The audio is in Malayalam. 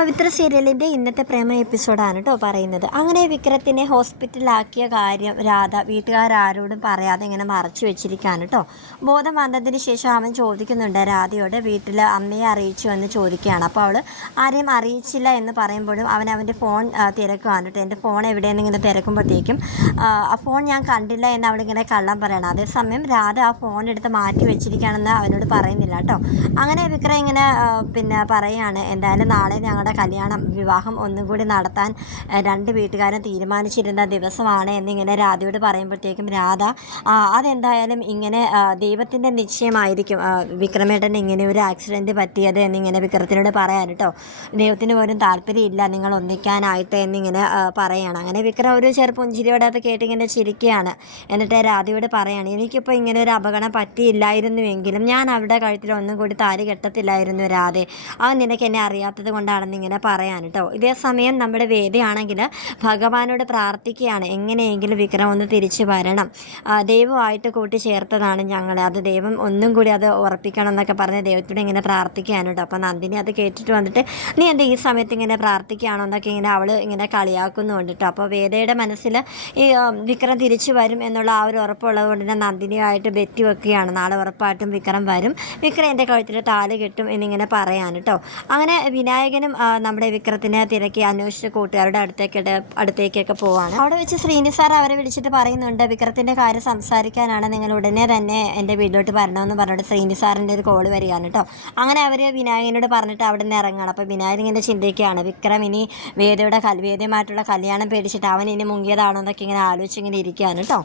പവിത്ര സീരിയലിന്റെ ഇന്നത്തെ പ്രേമ എപ്പിസോഡാണ് കേട്ടോ പറയുന്നത്. അങ്ങനെ വിക്രത്തിനെ ഹോസ്പിറ്റലിലാക്കിയ കാര്യം രാധ വീട്ടുകാരോടും പറയാതെ ഇങ്ങനെ മറച്ചു വെച്ചിരിക്കുകയാണ് കേട്ടോ. ബോധം വന്നതിന് ശേഷം അവൻ ചോദിക്കുന്നുണ്ട് രാധയോട് വീട്ടിൽ അമ്മയെ അറിയിച്ചു എന്ന് ചോദിക്കുകയാണ്. അപ്പോൾ അവൾ ആരെയും അറിയിച്ചില്ല എന്ന് പറയുമ്പോഴും അവൻ അവന്റെ ഫോൺ തിരക്കുകയാണ് കേട്ടോ. എന്റെ ഫോൺ എവിടെയെന്ന് ഇങ്ങനെ തിരക്കുമ്പോഴത്തേക്കും ആ ഫോൺ ഞാൻ കണ്ടില്ല എന്ന് അവളിങ്ങനെ കള്ളം പറയണം. അതേസമയം രാധ ആ ഫോൺ എടുത്ത് മാറ്റി വെച്ചിരിക്കുകയാണെന്ന് അവനോട് പറയുന്നില്ല കേട്ടോ. അങ്ങനെ വിക്രം ഇങ്ങനെ പിന്നെ പറയുകയാണ് എന്തായാലും നാളെ ഞങ്ങളുടെ കല്യാണം വിവാഹം ഒന്നും കൂടി നടത്താൻ രണ്ട് വീട്ടുകാരും തീരുമാനിച്ചിരുന്ന ദിവസമാണ് എന്നിങ്ങനെ രാധയോട് പറയുമ്പോഴത്തേക്കും രാധ അതെന്തായാലും ഇങ്ങനെ ദൈവത്തിന്റെ നിശ്ചയമായിരിക്കും. വിക്രമേട്ടൻ ഇങ്ങനെ ഒരു ആക്സിഡന്റ് പറ്റിയത് എന്നിങ്ങനെ വിക്രത്തിനോട് പറയാൻ കേട്ടോ ദൈവത്തിന് പോലും താല്പര്യമില്ല നിങ്ങൾ ഒന്നിക്കാനായിട്ട് എന്നിങ്ങനെ പറയാണ്. അങ്ങനെ വിക്രം ഒരു ചെറു പുഞ്ചിരിയോടെ അത് കേട്ട് ഇങ്ങനെ ചിരിക്കുകയാണ്. എന്നിട്ട് രാധയോട് പറയാണ് എനിക്കിപ്പോൾ ഇങ്ങനെ ഒരു അപകടം പറ്റിയില്ലായിരുന്നുവെങ്കിലും ഞാൻ അവിടെ കഴുത്തിൽ ഒന്നും കൂടി താലി കെട്ടത്തില്ലായിരുന്നു രാധെ. അത് നിനക്ക് എന്നെ അറിയാത്തത് കൊണ്ടാണെന്ന് ഇങ്ങനെ പറയാൻ കേട്ടോ ഇതേ സമയം നമ്മുടെ വേദിയാണെങ്കിൽ ഭഗവാനോട് പ്രാർത്ഥിക്കുകയാണ്. എങ്ങനെയെങ്കിലും വിക്രം ഒന്ന് തിരിച്ചു വരണം. ദൈവമായിട്ട് കൂട്ടി ചേർത്തതാണ് ഞങ്ങളെ അത് ദൈവം ഒന്നും കൂടി അത് ഉറപ്പിക്കണം എന്നൊക്കെ പറഞ്ഞ് ദൈവത്തോട് ഇങ്ങനെ പ്രാർത്ഥിക്കുകയാണ് കേട്ടോ അപ്പോൾ നന്ദിനി അത് കേട്ടിട്ട് വന്നിട്ട് നീ എന്താ ഈ സമയത്ത് ഇങ്ങനെ പ്രാർത്ഥിക്കുകയാണോ? എന്നൊക്കെ ഇങ്ങനെ അവൾ ഇങ്ങനെ കളിയാക്കുന്നുണ്ട് കേട്ടോ അപ്പോൾ വേദയുടെ മനസ്സിൽ ഈ വിക്രം തിരിച്ചു വരും എന്നുള്ള ആ ഒരു ഉറപ്പുള്ളത് കൊണ്ട് തന്നെ നന്ദിനിയായിട്ട് ബെറ്റി വെക്കുകയാണ്. നാളെ ഉറപ്പായിട്ടും വിക്രം വരും. വിക്രം എന്റെ കഴുത്തിൽ താൽ കിട്ടും എന്നിങ്ങനെ പറയാൻ കേട്ടോ അങ്ങനെ വിനായകനും നമ്മുടെ വിക്രത്തിനെ തിരക്കി അന്വേഷിച്ച് കൂട്ടുകാരുടെ അടുത്തേക്ക് അടുത്തേക്കൊക്കെ പോവാണ്. അവിടെ വെച്ച് ശ്രീനി സാർ അവരെ വിളിച്ചിട്ട് പറയുന്നുണ്ട് വിക്രത്തിന്റെ കാര്യം സംസാരിക്കാനാണ് നിങ്ങൾ ഉടനെ തന്നെ എന്റെ വീട്ടിലോട്ട് വരണമെന്ന് പറഞ്ഞിട്ട് ശ്രീനി സാറിന്റെ ഒരു കോൾ വരികയാണ് കേട്ടോ അങ്ങനെ അവർ വിനായകനോട് പറഞ്ഞിട്ട് അവിടെ നിന്ന് ഇറങ്ങണം. അപ്പോൾ വിനായകൻ ഇങ്ങനെ ചിന്തിക്കുകയാണ് വിക്രം ഇനി വേദയുടെ കൽ വേദയുമായിട്ടുള്ള കല്യാണം പേടിച്ചിട്ട് അവൻ ഇനി മുങ്ങിയതാണോ എന്നൊക്കെ ഇങ്ങനെ ആലോചിച്ച് ഇങ്ങനെ ഇരിക്കുകയാണ് കേട്ടോ